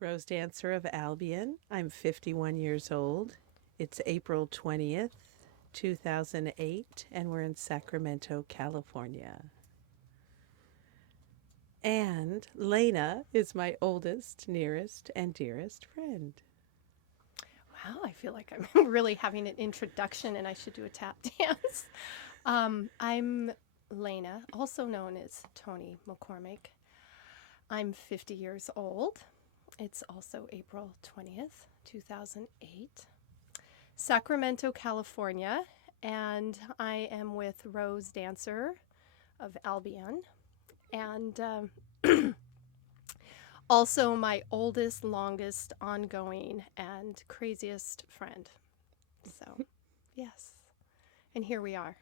Rose Daencer of Albion. I'm 51 years old. It's April 20th, 2008, and we're in Sacramento, California. And Lena is my oldest, nearest, and dearest friend. Wow, I feel like I'm really having an introduction and I should do a tap dance. I'm Lena, also known as Toni McCormick. I'm 50 years old. It's also April 20th, 2008. Sacramento, California, and I am with Rose Daencer of Albion. And also my oldest, longest, ongoing, and craziest friend. So, yes. And here we are.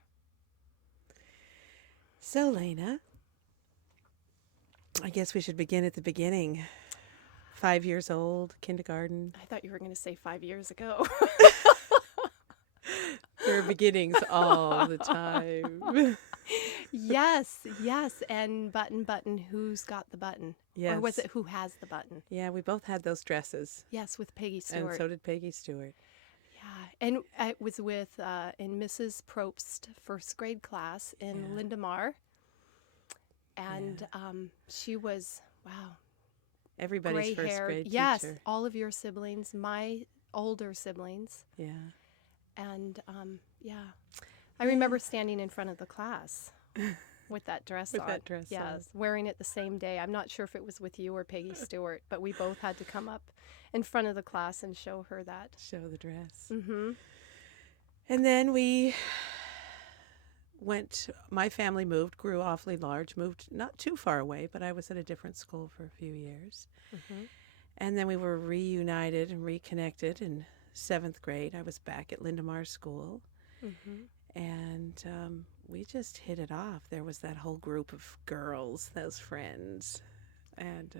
So, Lena, I guess we should begin at the beginning. 5 years old, kindergarten. I thought you were going to say 5 years ago. There are beginnings all the time. Yes, yes. And button, who's got the button? Yes. Or was it who has the button? Yeah, we both had those dresses. Yes, with Peggy Stewart. And so did Peggy Stewart. Yeah, and I was with in Mrs. Probst first grade class in Lindemar. And she was, wow. Everybody's first gray-haired. grade Yes, teacher. all of your siblings, my older siblings. Yeah. And I remember standing in front of the class with that dress With on. that dress on. Yes, wearing it the same day. I'm not sure if it was with you or Peggy Stewart, but we both had to come up in front of the class and show her that. Show the dress. Mm-hmm. And then we my family moved, grew awfully large, moved not too far away, but I was at a different school for a few years. Mm-hmm. And then we were reunited and reconnected in 7th grade. I was back at Lindemar School. Mm-hmm. And we just hit it off. There was that whole group of girls, those friends. And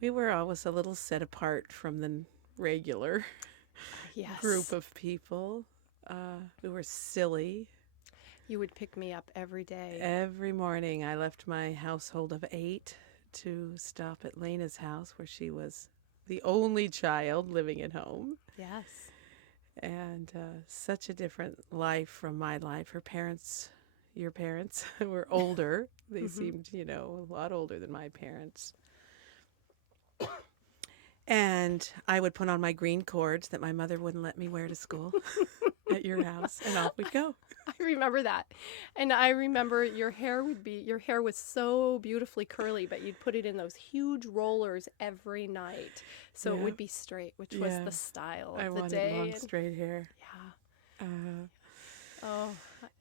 we were always a little set apart from the regular group of people. We were silly. You would pick me up every day. Every morning I left my household of 8 to stop at Lena's house, where she was the only child living at home. Yes. And such a different life from my life. Your parents, were older. They seemed, a lot older than my parents. And I would put on my green cords that my mother wouldn't let me wear to school at your house, and off we'd go. I remember that. And I remember your hair was so beautifully curly, but you'd put it in those huge rollers every night. So it would be straight, which was the style of the day. I wanted long, straight hair. Yeah.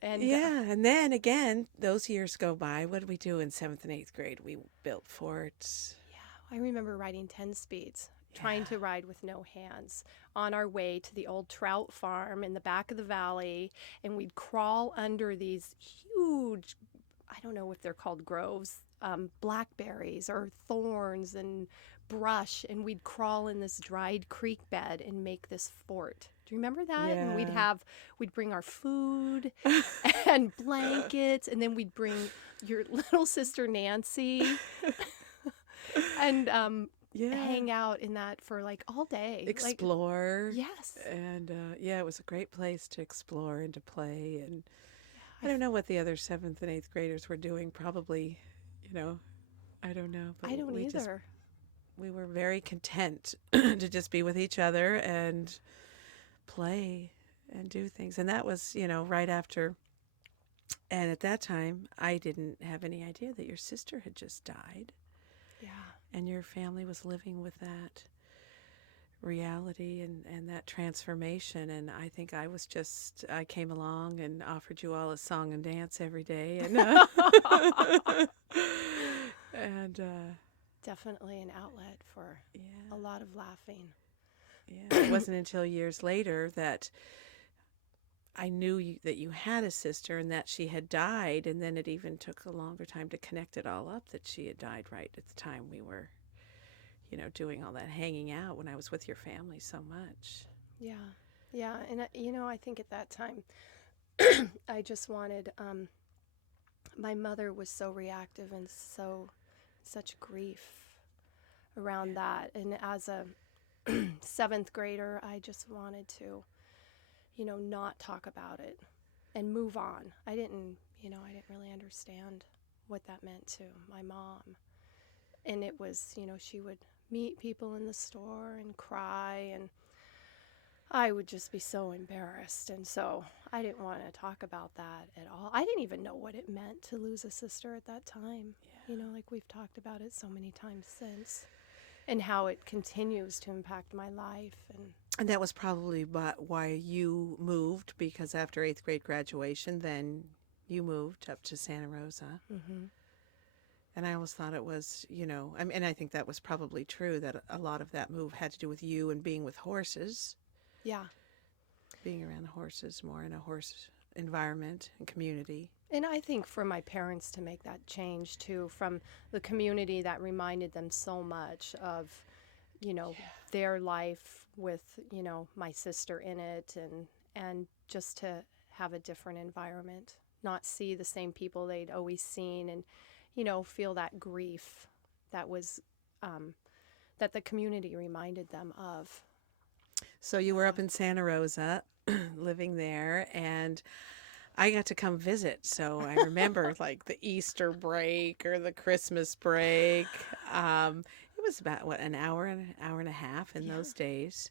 And and then again, those years go by. What did we do in 7th and 8th grade? We built forts. I remember riding 10 speeds, trying to ride with no hands on our way to the old trout farm in the back of the valley. And we'd crawl under these huge, I don't know if they're called groves, blackberries or thorns and brush. And we'd crawl in this dried creek bed and make this fort. Do you remember that? Yeah. And we'd bring our food and blankets, and then we'd bring your little sister Nancy and hang out in that for like all day. Explore. Yes. And it was a great place to explore and to play. And I don't know what the other 7th and 8th graders were doing. Probably, I don't know. But I don't either. We were very content to just be with each other and play and do things. And that was, right after. And at that time, I didn't have any idea that your sister had just died. Yeah. And your family was living with that reality and that transformation. And I think I came along and offered you all a song and dance every day. And, and definitely an outlet for a lot of laughing. Yeah, it wasn't until years later that I knew that you had a sister and that she had died, and then it even took a longer time to connect it all up that she had died right at the time we were, doing all that hanging out when I was with your family so much. Yeah. Yeah. And, I think at that time, I just wanted, my mother was so reactive and such grief around that. And as a seventh grader, I just wanted to, not talk about it and move on. I didn't really understand what that meant to my mom. And it was, she would meet people in the store and cry, and I would just be so embarrassed. And so I didn't want to talk about that at all. I didn't even know what it meant to lose a sister at that time. Like we've talked about it so many times since, and how it continues to impact my life. And that was probably why you moved, because after 8th grade graduation, then you moved up to Santa Rosa. Mm-hmm. And I always thought it was, and I think that was probably true, that a lot of that move had to do with you and being with horses. Yeah. Being around the horses, more in a horse environment and community. And I think for my parents to make that change too, from the community that reminded them so much of, their life with, my sister in it, and just to have a different environment, not see the same people they'd always seen, and, feel that grief that was, that the community reminded them of. So you were up in Santa Rosa, living there, and I got to come visit. So I remember like the Easter break or the Christmas break. It was about, an hour and a half in those days.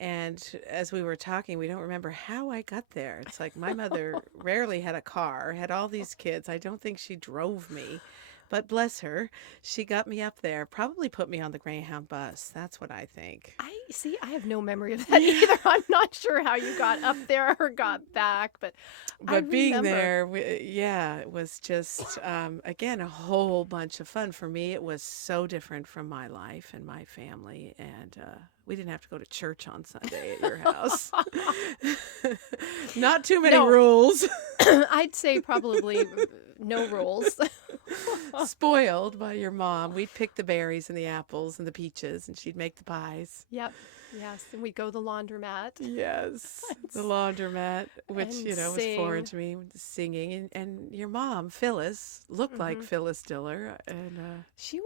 And as we were talking, we don't remember how I got there. It's like my mother rarely had a car, had all these kids. I don't think she drove me. But bless her, she got me up there, probably put me on the Greyhound bus. That's what I think. I have no memory of that either. I'm not sure how you got up there or got back, but being there, it was just, again, a whole bunch of fun. For me, it was so different from my life and my family, and we didn't have to go to church on Sunday at your house. Not too many rules. I'd say probably no rules. Spoiled by your mom. We'd pick the berries and the apples and the peaches, and she'd make the pies. Yep. Yes. And we'd go to the laundromat. Yes. The laundromat, which, was foreign to me, singing. And your mom, Phyllis, looked like Phyllis Diller. And she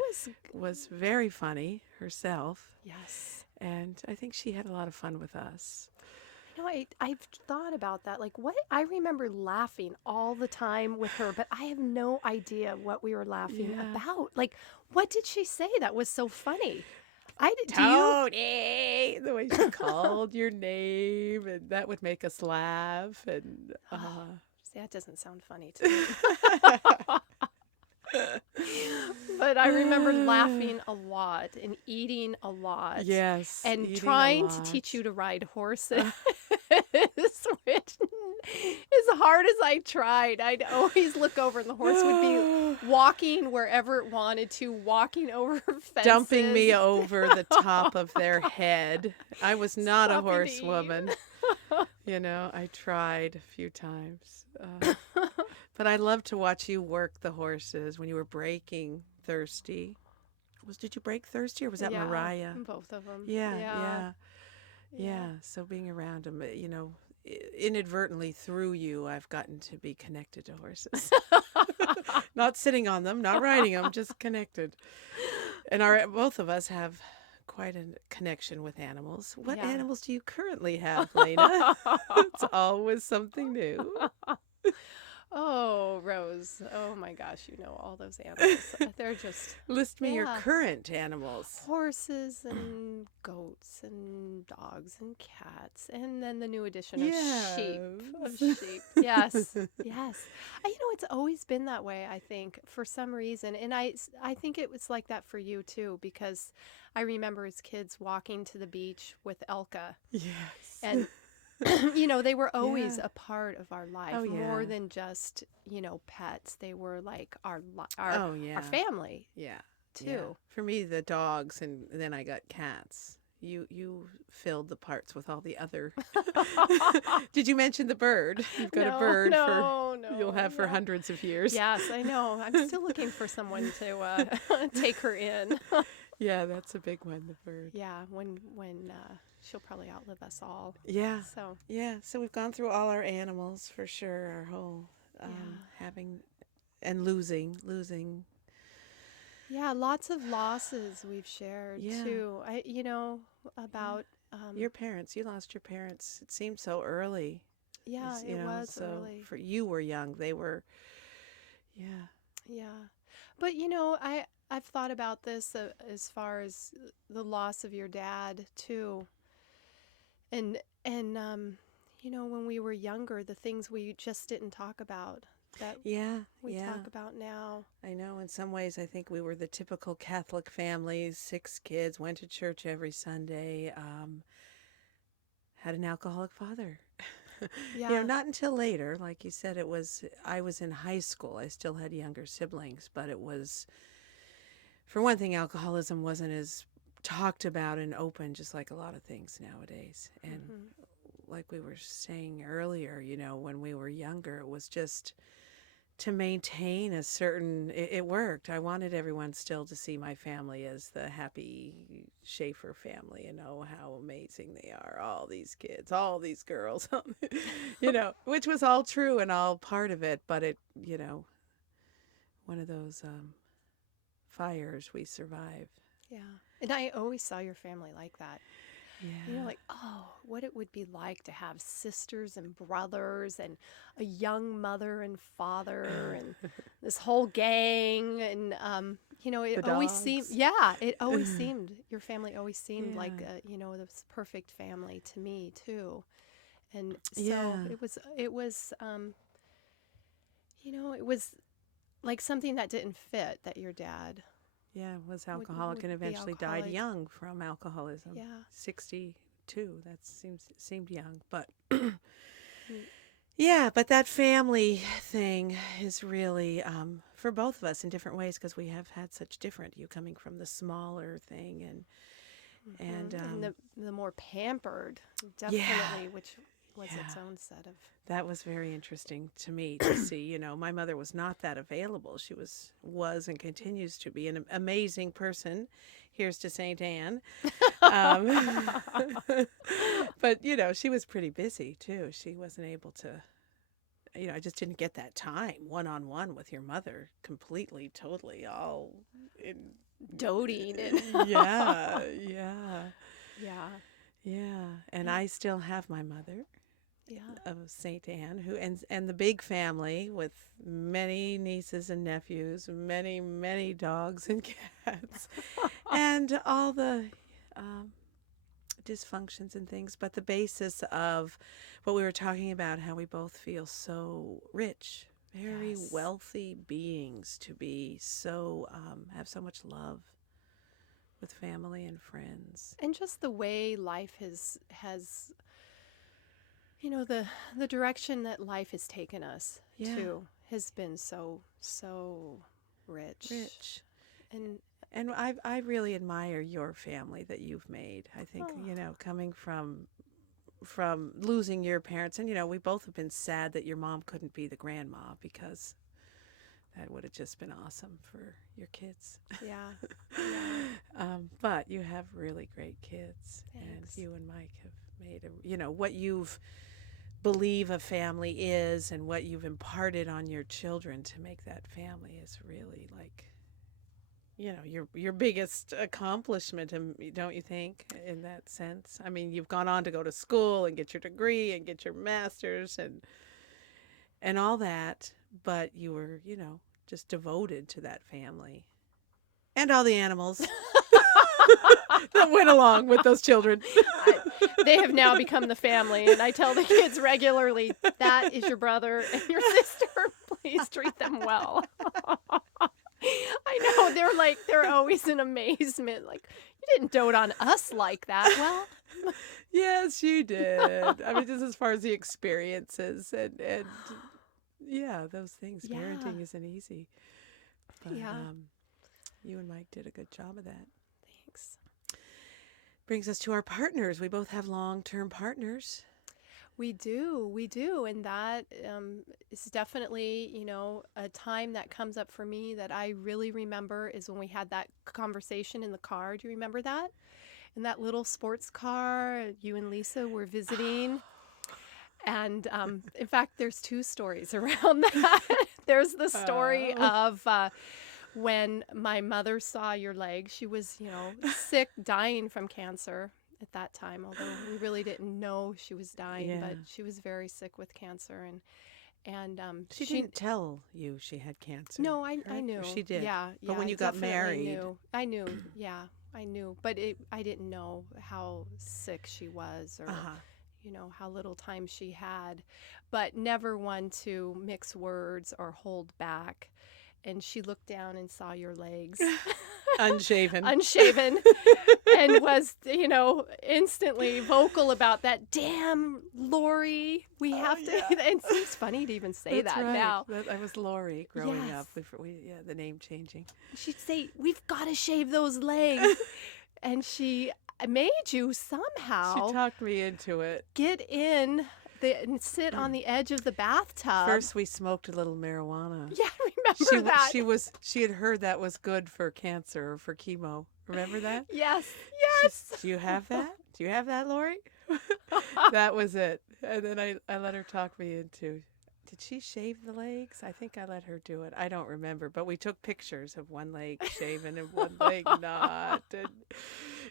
was very funny herself. Yes. And I think she had a lot of fun with us. I've thought about that. Like, what? I remember laughing all the time with her, but I have no idea what we were laughing about. Like, what did she say that was so funny? Toni, the way she called your name, and that would make us laugh. And see, that doesn't sound funny to me. But I remember laughing a lot and eating a lot. Yes. And trying to teach you to ride horses, which as hard as I tried, I'd always look over and the horse would be walking wherever it wanted to, walking over fences. Dumping me over the top of their head. I was not a horsewoman. I tried a few times. But I loved to watch you work the horses when you were breaking Thirsty. Did you break Thirsty, or was that Mariah? Both of them. Yeah. So being around them, inadvertently through you, I've gotten to be connected to horses. Not sitting on them, not riding them, just connected. And both of us have quite a connection with animals. What animals do you currently have, Lena? It's always something new. Oh, Rose. Oh, my gosh. You know all those animals. They're just... List me your current animals. Horses and goats and dogs and cats. And then the new addition of sheep. Yes. Yes. It's always been that way, I think, for some reason. And I think it was like that for you, too, because I remember as kids walking to the beach with Elka. Yes. And... they were always a part of our life, more than just, pets. They were like our family. Yeah. Too. Yeah. For me, the dogs, and then I got cats. You filled the parts with all the other. Did you mention the bird? You've got a bird you'll have for hundreds of years. Yes, I know. I'm still looking for someone to take her in. Yeah, that's a big one, the bird. Yeah, when she'll probably outlive us all. Yeah. So so we've gone through all our animals for sure, our whole having and losing Yeah, lots of losses we've shared Yeah, too. yeah. About, Your parents, you lost your parents. It seemed so early. yeah, Is, it was so early. for you were young. They were, yeah, Yeah. But I've thought about this as far as the loss of your dad too. And when we were younger, the things we just didn't talk about that yeah, we yeah. talk about now. I know in some ways I think we were the typical Catholic family, 6 kids, went to church every Sunday, had an alcoholic father. Yeah. Not until later, like you said, I was in high school. I still had younger siblings, but it was, for one thing, alcoholism wasn't as talked about and open, just like a lot of things nowadays. And Mhm. like we were saying earlier, when we were younger, it was just to maintain a certain, it worked. I wanted everyone still to see my family as the happy Schaefer family, how amazing they are, all these kids, all these girls, which was all true and all part of it, but one of those fires we survive. Yeah. And I always saw your family like that. Yeah. Like, oh, what it would be like to have sisters and brothers and a young mother and father and this whole gang. And, it The always seemed, dogs. yeah, it always seemed, your family always seemed like, Yeah. this perfect family to me, too. And so Yeah. it was like something that didn't fit that your dad Yeah, was would alcoholic and be eventually died alcoholic. young from alcoholism. Yeah. 62. That seemed young, but Mm. yeah, but that family thing is really for both of us in different ways because we have had such different. You coming from the smaller thing and And the more pampered, yeah, definitely, which was yeah. its own set of. That was very interesting to me to see. My mother was not that available. She was and continues to be an amazing person. Here's to Saint Anne. Um, but she was pretty busy too. She wasn't able to. I just didn't get that time one on one with your mother completely, totally, all in. Doting and Yeah, yeah, yeah, yeah. And yeah, I still have my mother yeah. of Saint Anne, who and the big family with many nieces and nephews, many dogs and cats, and all the um, dysfunctions and things. But the basis of what we were talking about, how we both feel so rich, very Yes. wealthy beings to be so have so much love with family and friends. And just the way life has the direction that life has taken us Yeah, to has been so rich. rich. And And I really admire your family that you've made. I think, oh, coming from losing your parents, and we both have been sad that your mom couldn't be the grandma because that would have just been awesome for your kids. yeah, yeah. But you have really great kids, and Thanks. you and Mike have made what you've believe a family is and what you've imparted on your children to make that family is really like your biggest accomplishment, don't you think, in that sense? I mean, you've gone on to go to school and get your degree and get your master's and all that, but you were just devoted to that family and all the animals that went along with those children. I, they have now become the family, and I tell the kids regularly, that is your brother and your sister. Please treat them well. I know, they're always in amazement. Like, you didn't dote on us like that. Well, Yes, you did. I mean, just as far as the experiences and yeah, those things. yeah, Parenting isn't easy, but yeah. you and Mike did a good job of that. Thanks. Brings us to our partners. We both have long-term partners. We do, and that is definitely, a time that comes up for me that I really remember is when we had that conversation in the car. Do you remember that? In that little sports car, you and Lisa were visiting. And in fact, there's two stories around that. There's the story Oh. of when my mother saw your leg. She was, sick, dying from cancer at that time, although we really didn't know she was dying, but Yeah. she was very sick with cancer. And She didn't tell you she had cancer, no, I correct? Or knew. she did. Yeah, But yeah, when I you got definitely married, knew. Yeah, I knew. But I didn't know how sick she was or, uh-huh. how little time she had. But never one to mix words or hold back. And she looked down and saw your legs, Unshaven. unshaven, and was, instantly vocal about that. Damn, Lori, we have to. yeah. It seems funny to even say That's that right. now. I was Lori growing Yes. up. Yeah, the name changing. She'd say, "We've got to shave those legs," and she made you She somehow talked me into it. get in and sit on the edge of the bathtub. First, we smoked a little marijuana. Yeah, I remember that. She had heard that was good for cancer or for chemo. Remember that? Yes, Do you have that? Do you have that, Lori? That was it. And then I let her talk me into. Did she shave the legs? I think I let her do it. I don't remember, but we took pictures of one leg shaven and one leg not. And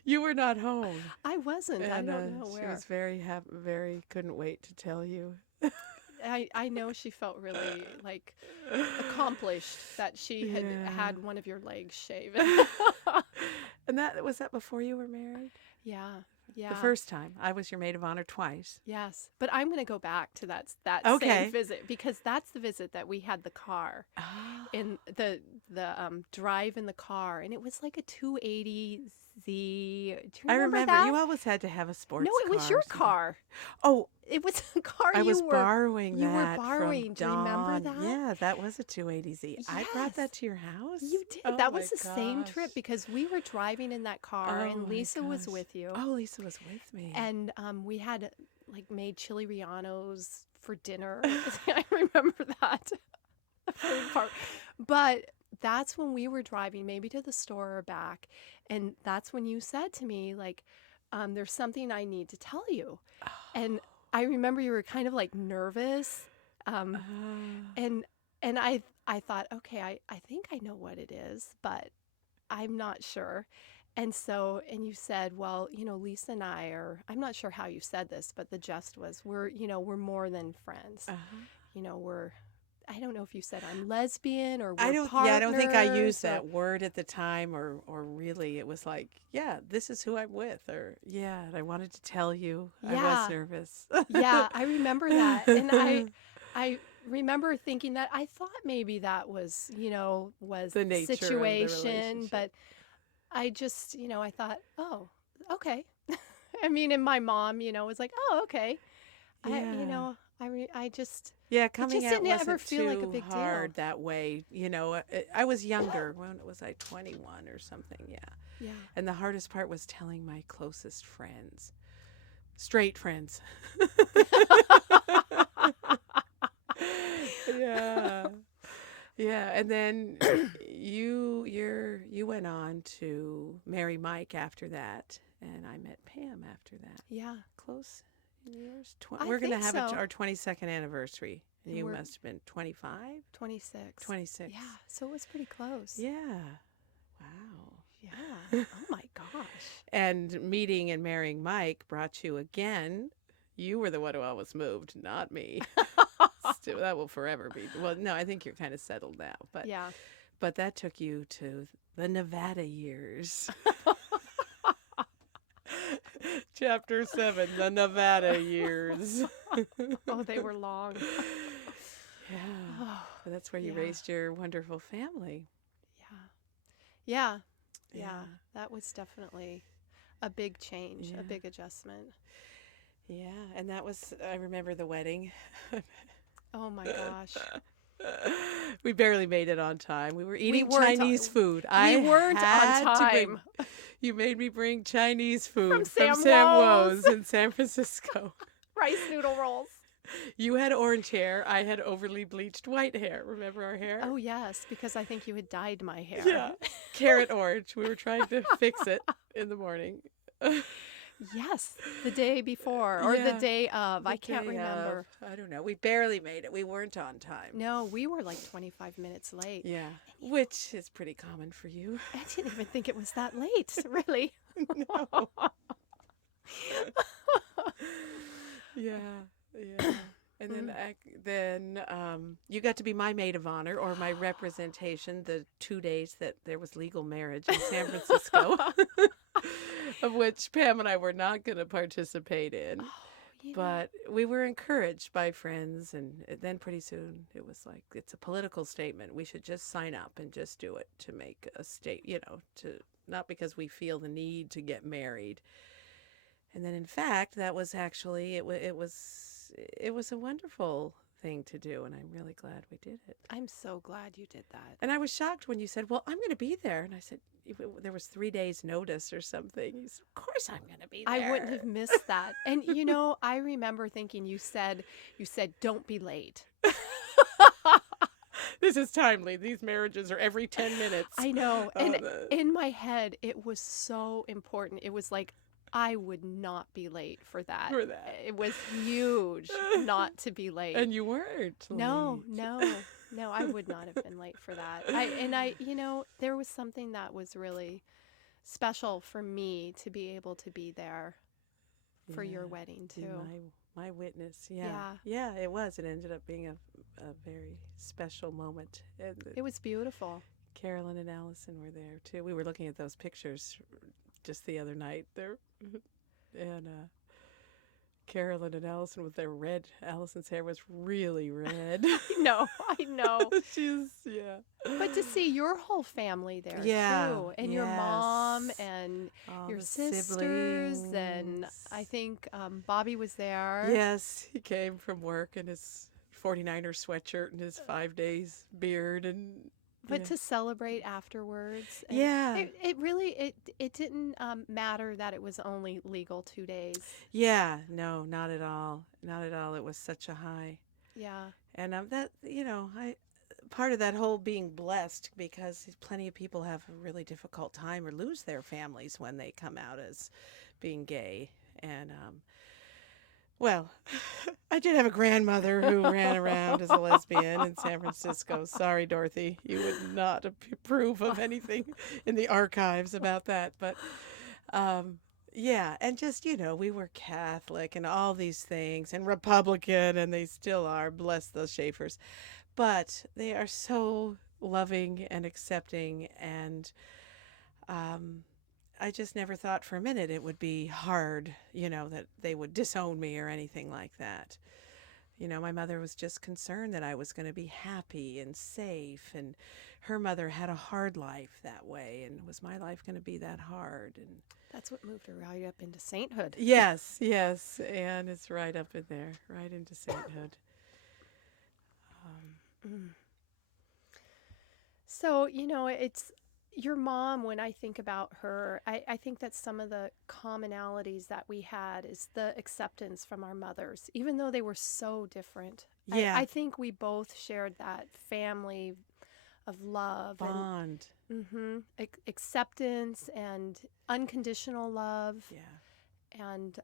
you were not home. I wasn't. I And don't know she where. was very happy, couldn't wait to tell you. I know she felt really accomplished that she had Yeah. had one of your legs shaven. And was that before you were married? Yeah. Yeah. The first time. I was your maid of honor twice. Yes, but I'm going to go back to that Okay. same visit because that's the visit that we had the car Oh. in the drive in the car, and it was like a 280Z. Do you I remember remember that? you always had to have a sports No, it was car your or something. car. Oh, It was a car I was you were borrowing you were that borrowing. from Do you remember Dawn. that? Yeah, that was a 280Z. I brought that Yes. to your house? You did. Oh That my was the same trip gosh. because we were driving in that car Oh and my Lisa was gosh. with you. Oh, Lisa was with me. And we had made chili rianos for dinner. I remember that the food part. But that's when we were driving, maybe to the store or back, and that's when you said to me, there's something I need to tell you. And I remember you were kind of nervous. Oh. And I thought, okay, I think I know what it is, but I'm not sure. And you said, well, Lisa and I I'm not sure how you said this, but the gist was, we're more than friends. Uh-huh. I don't know if you said I'm lesbian or I we're don't partners. yeah, I don't think I used or- that word at the time or really it was like, yeah, this is who I'm with or yeah, and I wanted to tell you. I Yeah. was nervous. Yeah, I remember that. And I remember thinking that I thought maybe that was, was The nature of the situation, relationship. but I just, I thought, oh, okay. I mean, and my mom, was like, oh, okay. Yeah. I just, Yeah, coming just out didn't wasn't ever feel like a too big deal. hard that way. I was younger. When was I 21 or something? Yeah. yeah. And the hardest part was telling my closest friends, straight friends. Yeah. Yeah, and then you went on to marry Mike after that, and I met Pam after that. Yeah. Close years. I We're going to think have so. our 22nd anniversary. And And you we're- must have been 25? 26. 26. Yeah. So it was pretty close. Yeah. Wow. Yeah. Oh my gosh. And meeting and marrying Mike brought you again. You were the one who always moved, not me. Still, that will forever be. Well, no, I think you're kind of settled now. But Yeah. But that took you to the Nevada years. Chapter 7, the Nevada years. Oh, they were long. Yeah. Oh, But that's where you yeah. raised your wonderful family. Yeah. Yeah. That was definitely a big change, Yeah. a big adjustment. Yeah. And that was, I remember the wedding. Oh my gosh. We barely made it on time. We were eating weren't on- Chinese food. We weren't had on to bring- time. you made me bring Chinese food Sam Sam Wo's. Wo's in San Francisco. Rice noodle rolls. You had orange hair. I had overly bleached white hair. Remember our hair? Oh, yes, because I think you had dyed my hair. Yeah. Carrot orange. We were trying to fix it in the morning. Yes, the day before or the Yeah, day of. the I can't day of. remember. I don't know. We barely made it. We weren't on time. No, we were like 25 minutes late. Yeah, And which is pretty common for you. I didn't even think it was that late, really. No. Yeah, yeah. And then Mm. you got to be my maid of honor or my representation the 2 days that there was legal marriage in San Francisco, of which Pam and I were not going to participate in. Oh, you know. But we were encouraged by friends, and then pretty soon it was like, it's a political statement. We should just sign up and just do it to make a to not because we feel the need to get married. And then, in fact, that was actually it was a wonderful thing to do, and I'm really glad we did it. I'm so glad you did that. And I was shocked when you said, "Well, I'm going to be there," and I said, "There was 3 days notice or something." You said, "Of course I'm going to be I wouldn't there." have missed that. And I remember thinking you said don't be late. This is timely. These marriages are every 10 minutes. I know. Oh, And in my head it was so important. It was like I would not be late for that. for that. It was huge not to be late. And you weren't No, late. no, I would not have been late for that. There was something that was really special for me to be able to be there for your Yeah, wedding be too. my witness. Yeah. Yeah, Yeah, it was. It ended up being a very special moment. And it was beautiful. Carolyn and Allison were there too. We were looking at those pictures just the other night. There, and Carolyn and Allison with their red. Allison's hair was really red. I know. Yeah. But to see your whole family there Yeah. too, and your mom Yes. and All your the sisters, and siblings. I think Bobby was there. Yes, he came from work in his 49er sweatshirt and his 5 days beard and But yeah. to celebrate afterwards, and Yeah. it really it didn't matter that it was only legal 2 days. Yeah, no, not at all. Not at all. It was such a high. Yeah, And that, I part of that whole being blessed because plenty of people have a really difficult time or lose their families when they come out as being gay. And well, I did have a grandmother who ran around as a lesbian in San Francisco. Sorry, Dorothy, you would not approve of anything in the archives about that. But yeah, and just, we were Catholic and all these things and Republican, and they still are, bless those Schaefers. But they are so loving and accepting, and I just never thought for a minute it would be hard, that they would disown me or anything like that. My mother was just concerned that I was going to be happy and safe, and her mother had a hard life that way, and was my life going to be that hard? And that's what moved her right up into sainthood. yes, yes, and it's right up in there, right into sainthood. Mm. So, it's your mom. When I think about her, I think that some of the commonalities that we had is the acceptance from our mothers, even though they were so different. Yeah, I think we both shared that family of love bond. and acceptance and unconditional love. Yeah, And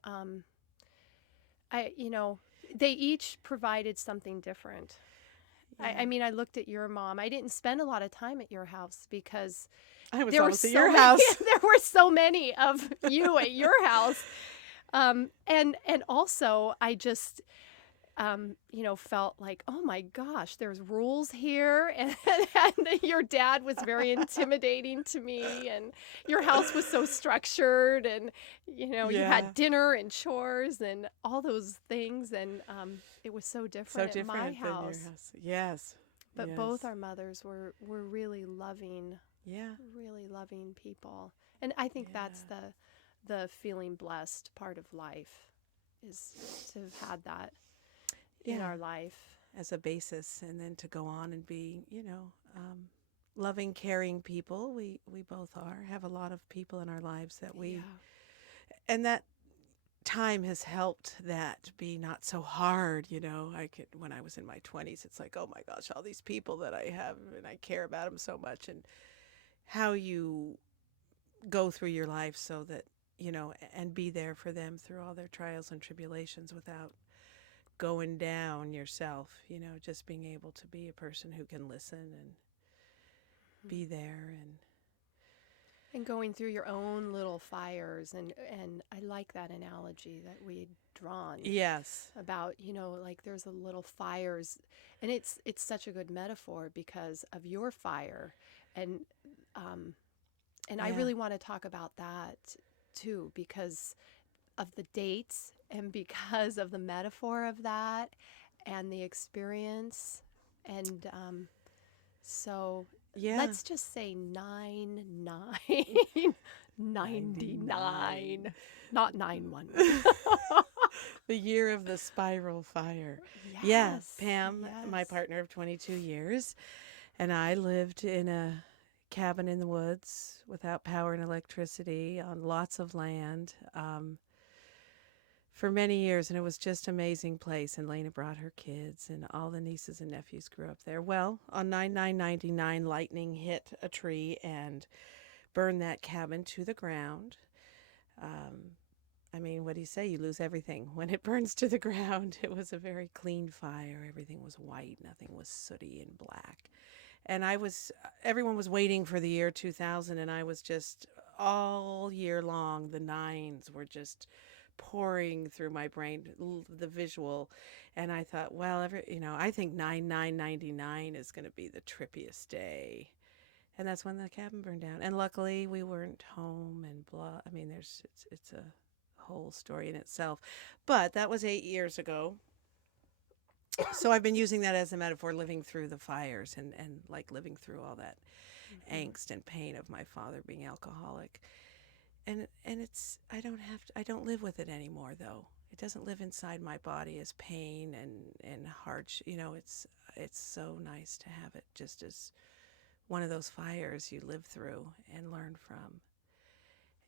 they each provided something different. yeah. I mean, I looked at your mom. I didn't spend a lot of time at your house because I was there were always so at your many, house. there were so many of you at your house, and also I just felt like, oh my gosh, there's rules here, and your dad was very intimidating to me, and your house was so structured, and you Yeah. had dinner and chores and all those things, and it was so So different at different my than your house. house. Yes. But Yes. both our mothers were really loving people, and I think that's the feeling blessed part of life, is to have had that in Yeah. our life. As a basis, and then to go on and be, loving, caring people. We both have a lot of people in our lives that and that time has helped that be not so hard. When I was in my 20s, it's like, oh my gosh, all these people that I have, and I care about them so much, and how you go through your life so that and be there for them through all their trials and tribulations without going down yourself, just being able to be a person who can listen and be there. And going through your own little fires, and I like that analogy that we'd drawn Yes. about, like there's a little fires, and it's such a good metaphor because of your fire, and I Yeah. really want to talk about that too because of the dates and because of the metaphor of that and the experience, and so Yeah. let's just say 99 99, not 911. The year of the spiral fire. Yeah, Yes, Pam, my yes. partner of 22 years, and I lived in a cabin in the woods without power and electricity on lots of land for many years, and it was just an amazing place. And Lena brought her kids, and all the nieces and nephews grew up there. Well, on 9/9/99, lightning hit a tree and burned that cabin to the ground. I mean, what do you say? You lose everything when it burns to the ground. It was a very clean fire. Everything was white. Nothing was sooty and black. And everyone was waiting for the year 2000, and I was just all year long, the nines were just pouring through my brain, the visual. And I thought, well, I think 9/9/99 is going to be the trippiest day. And that's when the cabin burned down. And luckily, we weren't home and blah. I mean, it's a whole story in itself. But that was 8 years ago. So I've been using that as a metaphor, living through the fires and like living through all that angst and pain of my father being alcoholic. And I don't live with it anymore, though. It doesn't live inside my body as pain and hardship. It's so nice to have it just as one of those fires you live through and learn from,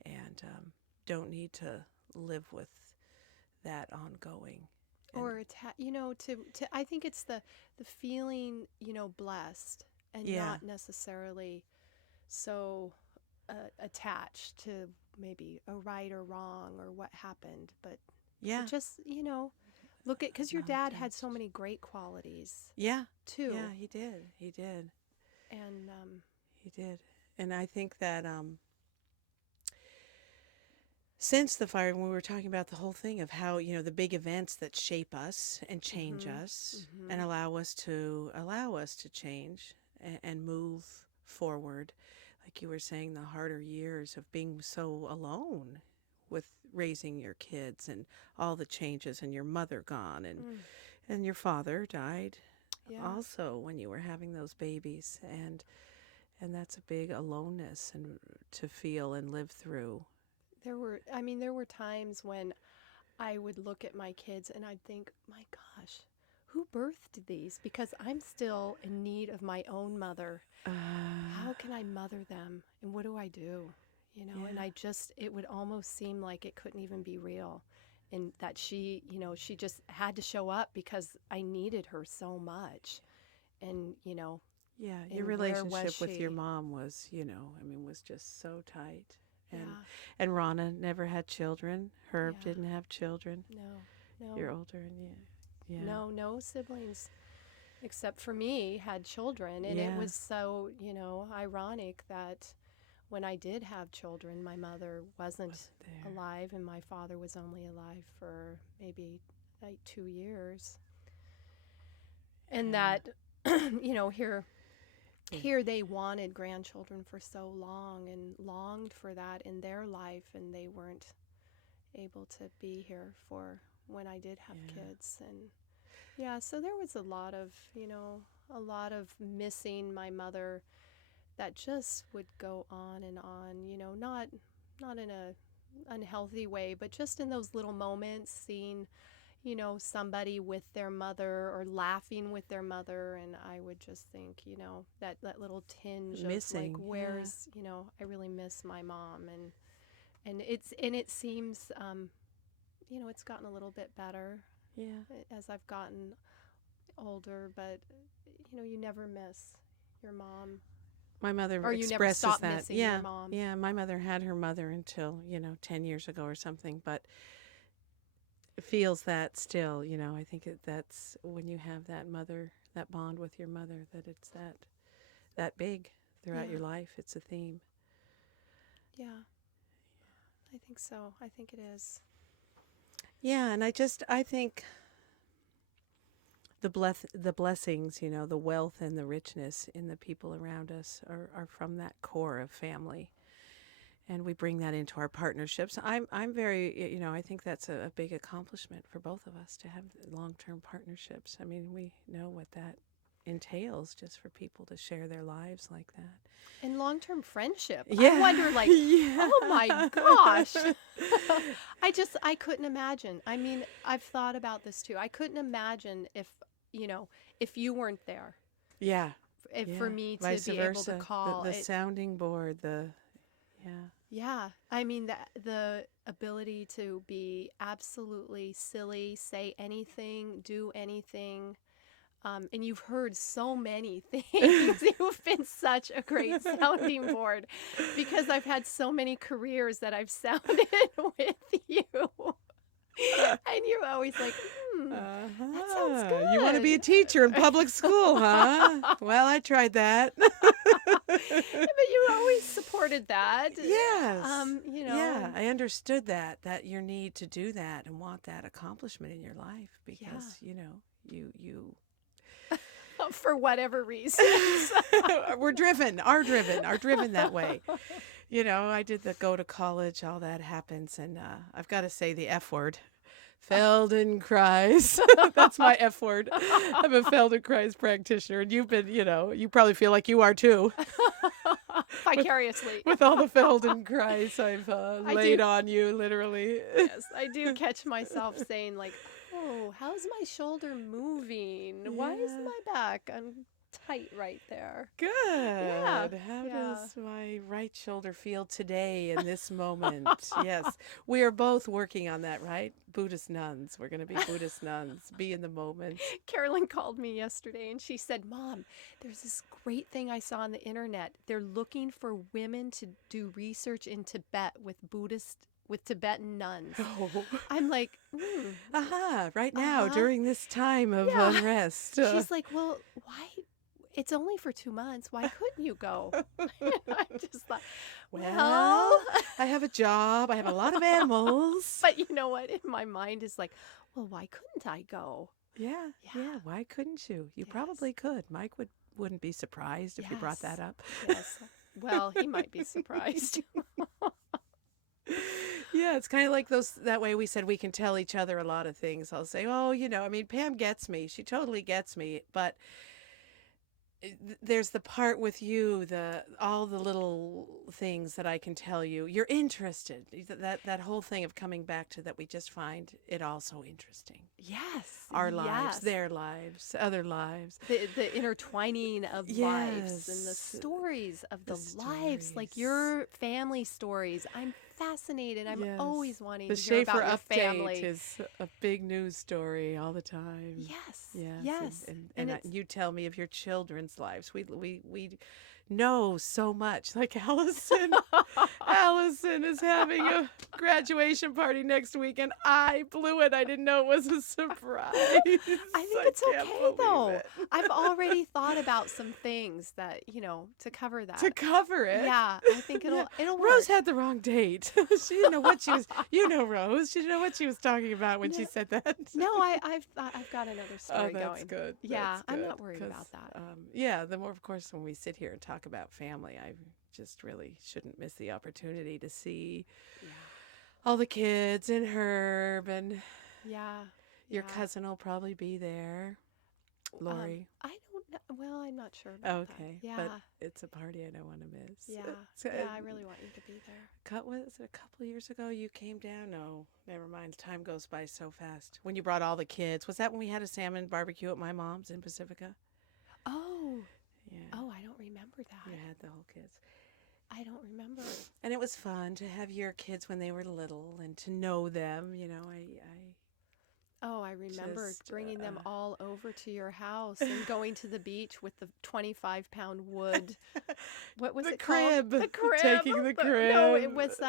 and don't need to live with that ongoing. Or to I think it's the feeling, blessed and Yeah. not necessarily so attached to maybe a right or wrong or what happened, but Yeah. just, look at, because your Not dad had attached. so many great qualities Yeah. too. Yeah, he did. He did. And He did. And I think that since the fire, when we were talking about the whole thing of how, the big events that shape us and change us and allow us to change and move forward, like you were saying, the harder years of being so alone with raising your kids and all the changes, and your mother gone, and your father died yeah. also when you were having those babies, and that's a big aloneness and to feel and live through. There were times when I would look at my kids and I'd think, my gosh, who birthed these? Because I'm still in need of my own mother. How can I mother them? And what do I do? Yeah. And it would almost seem like it couldn't even be real. And that she just had to show up because I needed her so much. And, Yeah, and your where was relationship with your she? mom was, was just so tight. And Yeah. and Rana never had children. Herb Yeah. didn't have children. No. You're older, and yeah. No siblings except for me had children. And Yeah. it was so, ironic that when I did have children, my mother wasn't there. alive and my father was only alive for maybe like 2 years. And that, here they wanted grandchildren for so long and longed for that in their life, and they weren't able to be here for when I did have kids. And yeah, so there was a lot of missing my mother that just would go on and on, not in a unhealthy way, but just in those little moments, seeing somebody with their mother or laughing with their mother, and I would just think, that little tinge Missing, of like, where's, I really miss my mom, and it seems, it's gotten a little bit better as I've gotten older, but you never miss your mom My mother Or you never expresses stopped that. missing your Yeah, mom? yeah. My mother had her mother until 10 years ago or something, but feels that still. I think that's when you have that mother, that bond with your mother, that it's that big throughout Yeah, your life. It's a theme. yeah, I think so. I think it is. Yeah, and I think the blessings, the wealth and the richness in the people around us are from that core of family. And we bring that into our partnerships. I'm very, I think that's a big accomplishment for both of us to have long-term partnerships. I mean, we know what that entails just for people to share their lives like that. And long-term friendship. I Yeah. wonder, like, Yeah. oh my gosh. I couldn't imagine. I mean, I've thought about this too. I couldn't imagine if you weren't there, Yeah. for Yeah. me to Vice be able to versa. call The it. sounding board, yeah. Yeah. I mean, the ability to be absolutely silly, say anything, do anything. And you've heard so many things. You've been such a great sounding board because I've had so many careers that I've sounded with you. And you're always like, that sounds Uh-huh. You want to be a good. teacher in public school, huh? Well, I tried that. But you always supported that. Yes. Yeah, And I understood that your need to do that and want that accomplishment in your life yeah, because, you for whatever reasons. are driven that way. I did the go to college, all that happens, and I've got to say the F word. Feldenkrais. That's my F word. I'm a Feldenkrais practitioner, and you've been, you probably feel like you are too. Vicariously. With all the Feldenkrais I've I laid do. on you, literally. Yes, I do catch myself saying like, "Oh, how's my shoulder moving? Why is Yeah. my back tight right there?" Yeah, Good. How yeah. does my right shoulder feel today in this moment? Yes. We are both working on that, right? Buddhist nuns. We're going to be Buddhist nuns. Be in the moment. Carolyn called me yesterday and she said, "Mom, there's this great thing I saw on the internet. They're looking for women to do research in Tibet with Tibetan nuns." Oh. I'm like, Aha. Right now, uh-huh. during this time of Yeah. unrest. She's like, "Well, why? It's only for 2 months. Why couldn't you go?" I just thought, Well, well, I have a job. I have a lot of animals. but you know what? In my mind is like, well, why couldn't I go? Yeah, Yeah. yeah. Why couldn't you? You Yes. probably could. Mike wouldn't be surprised if you brought Yes. that up. Yes. Well, he might be surprised. Yeah, it's kind of like that way we said we can tell each other a lot of things. I'll say, oh, I mean, Pam gets me. She totally gets me. But there's the part with you, all the little things that I can tell you. You're interested. That whole thing of coming back to that, we just find it all so interesting. Yes. Our lives, Yes. their lives, other lives. The intertwining of lives and the Yes. stories of the The lives, like stories. your family stories. I'm fascinated. I'm Yes. always wanting The to hear Schaefer about your update family. is a big news story all the time. Yes. Yes. Yes. And you tell me of your children's lives. We know so much. Like Allison. Allison is having a graduation party next week, and I blew it. I didn't know it was a surprise. I think it's can't okay believe though. it. I've already thought about some things that, to cover that. To cover it. Yeah, I think it'll Rose work. had the wrong date. She didn't know what she was. Rose. She didn't know what she was talking about when she said that. No, I've got another story that's going. good. Yeah, That's I'm good, not worried 'cause, about that. Yeah, the more, of course, when we sit here and talk about family, I just really shouldn't miss the opportunity to see all the kids and Herb, and Yeah. your yeah. cousin will probably be there, Lori. I don't know. Well, I'm not sure about Okay, that. Yeah. but it's a party I don't want to miss. Yeah. So, Yeah, I really want you to be there. Was it a couple of years ago you came down? No, never mind. Time goes by so fast. When you brought all the kids, was that when we had a salmon barbecue at my mom's in Pacifica? Oh. Yeah. Oh, I don't remember that. You had the whole kids. I don't remember. And it was fun to have your kids when they were little and to know them. Oh, I remember Just bringing them all over to your house and going to the beach with the 25-pound wood. What was the it called? crib, The crib. taking the No, it crib. was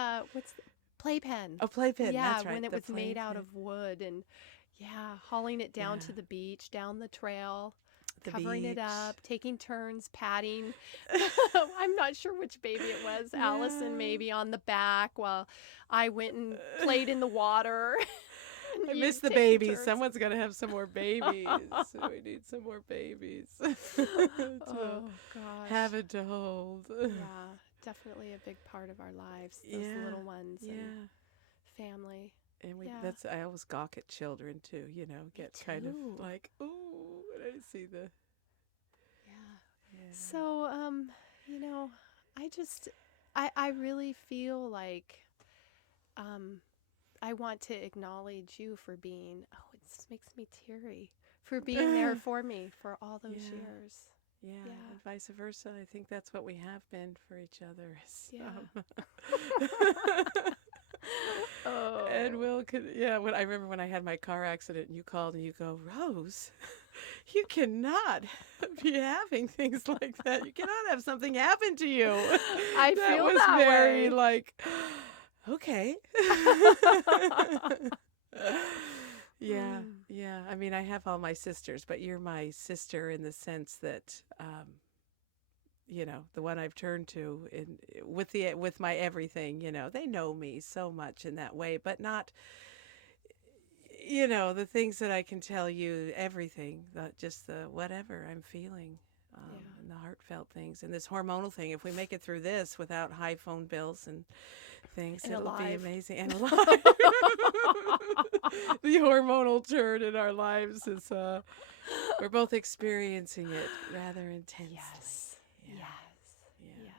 playpen. A playpen. Yeah, That's right. when it The was made out playpen. of wood, and yeah, hauling it down to Yeah. the beach, down the trail, The covering it beach. up, taking turns patting. I'm not sure which baby it was. Allison Yeah. maybe on the back while I went and played in the water. I And miss you the taking babies. turns. Someone's gonna have some more babies. We need some more babies to Oh gosh. have it to hold. Yeah, definitely a big part of our lives, those Yeah, little ones and yeah. family. And Yeah. that's I always gawk at children too. Get kind of too. like, ooh, when I see the Yeah. yeah. So, I just, I really feel like I want to acknowledge you for being, oh, it just makes me teary, for being there for me for all those Yeah. years. Yeah, Yeah. and vice versa. I think that's what we have been for each other. Yeah. Oh. And when I remember when I had my car accident and you called and you go, Rose, you cannot be having things like that. You cannot have something happen to you. I That feel was that very way. like, okay. Yeah, Mm. yeah. I mean, I have all my sisters, but you're my sister in the sense that, the one I've turned to with my everything. They know me so much in that way, but not, the things that I can tell you, everything, just the whatever I'm feeling. Yeah. And the heartfelt things and this hormonal thing. If we make it through this without high phone bills and things, And it'll be alive. amazing. And alive. The hormonal turn in our lives is, we're both experiencing it rather intensely. Yes. Yeah. Yes. Yeah.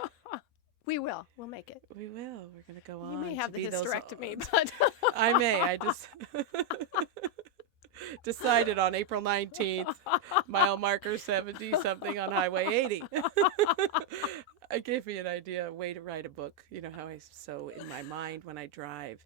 Yes. We will. We'll make it. We will. We're going to go on. You may to have the be those- hysterectomy, but I may. I just decided on April 19th, mile marker 70 something on Highway 80. It gave me an idea, a way to write a book. You know how I so in my mind when I drive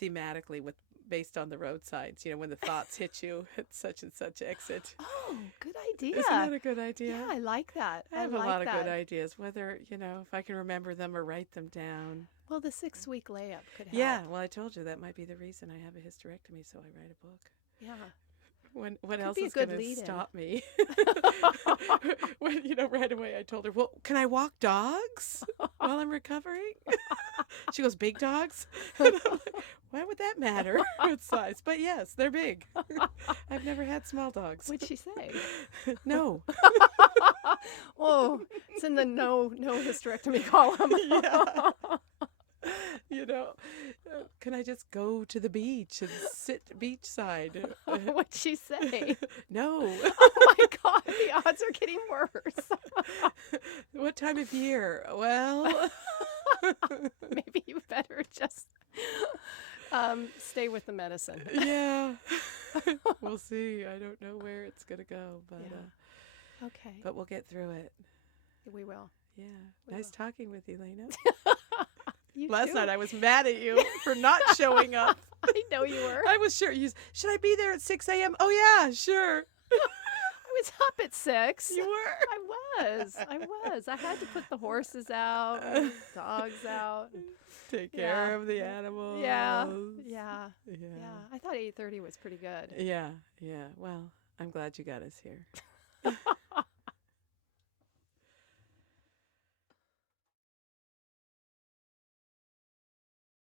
thematically based on the road signs, when the thoughts hit you at such and such exit. oh, good idea. Isn't that a good idea? Yeah, I like that. I have like a lot that. of good ideas, whether, if I can remember them or write them down. Well, the 6-week layup could help. Yeah, well, I told you that might be the reason I have a hysterectomy, so I write a book. Yeah. What else be a is going good to lead-in. stop me? When, right away I told her, well, can I walk dogs while I'm recovering? She goes, big dogs? And I'm like, why would that matter? What size? But yes, they're big. I've never had small dogs. What'd she say? No. Oh, it's in the no hysterectomy column. Yeah. Can I just go to the beach and sit beachside? What'd she say? No. Oh my God, the odds are getting worse. What time of year? Well, Maybe you better just stay with the medicine. yeah. We'll see. I don't know where it's going to go, but Yeah. Okay. but we'll get through it. We will. Yeah. We Nice will. talking with you, Lena. You Last too. night I was mad at you for not showing up. I know you were. I was sure. Should I be there at 6 a.m.? Oh, yeah, sure. I was up at 6. You were. I was. I had to put the horses out, dogs out. Take care Yeah. of the animals. Yeah. Yeah. Yeah. Yeah. I thought 8:30 was pretty good. Yeah. Yeah. Well, I'm glad you got us here.